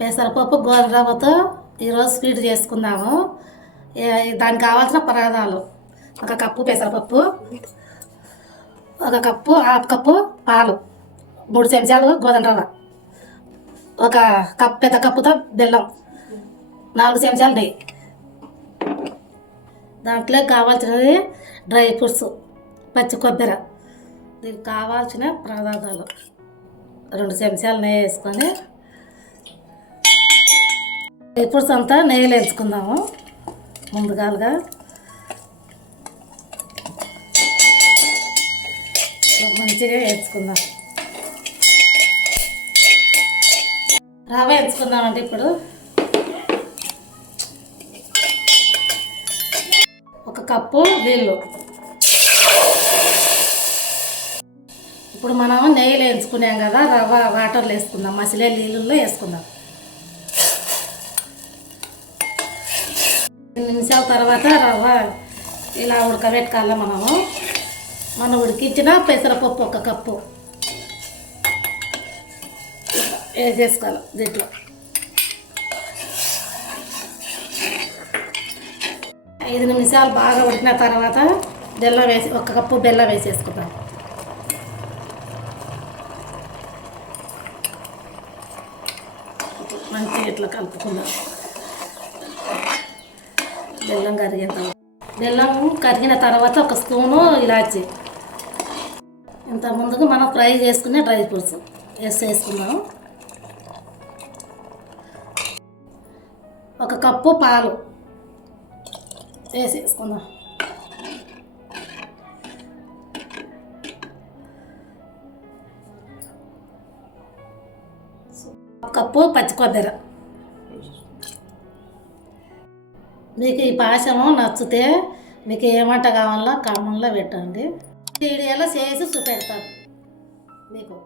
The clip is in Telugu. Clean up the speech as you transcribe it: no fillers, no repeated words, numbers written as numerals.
పెసరపప్పు గోధుమ రవ్వతో ఈరోజు స్వీట్ చేసుకుందాము. దానికి కావాల్సిన పదార్థాలు: ఒక కప్పు పెసరపప్పు, ఒక కప్పు హాఫ్ కప్పు పాలు, 3 చెంచాలు గోధుమ రవ్వ, ఒక పెద్ద కప్పుతో బెల్లం, 4 చెంచాలు నెయ్యి. దాంట్లో కావాల్సినది డ్రై ఫ్రూట్స్, పచ్చి కొబ్బరి. దీనికి కావాల్సిన పదార్థాలు: 2 చెంచాలు నెయ్యి వేసుకొని డ్రై ఫ్రూట్స్ అంతా నెయ్యిలో వేసుకుందాము. ముందుగాలుగా మంచిగా వేసుకుందాం. రవ్వ వేసుకుందామండి. ఇప్పుడు ఒక కప్పు నీళ్ళు. ఇప్పుడు మనం నెయ్యిలో వేసుకున్నాం కదా, రవ్వ వాటర్లో వేసుకుందాం. మసిలే నీళ్ళల్లో వేసుకుందాం. 2 నిమిషాల తర్వాత రవ్వ ఇలా ఉడకబెట్టుకోవాలి. మనం ఉడికించిన పెసరపప్పు 1 కప్పు వేసేసుకోవాలి దీంట్లో. 5 నిమిషాలు బాగా ఉడికిన తర్వాత బెల్లం వేసి 1 కప్పు బెల్లం వేసేసుకుందాం. మంచిగా ఇట్లా కలుపుకుందాం. బెల్లం కరిగిన తర్వాత 1 స్పూను ఇలాచి, ఇంత ముందుకు మనం ఫ్రై చేసుకునే డ్రై ఫ్రూట్స్ వేసుకుందాం. 1 కప్పు పాలు వేసేసుకుందాం. 1 కప్పు పచ్చి కొబ్బరి. మీకు ఈ పాయసము నచ్చితే మీకు ఏమంట కావాలో కామెంట్లో పెట్టండి. వీడియోలో చేసి చూపెడతాను మీకు.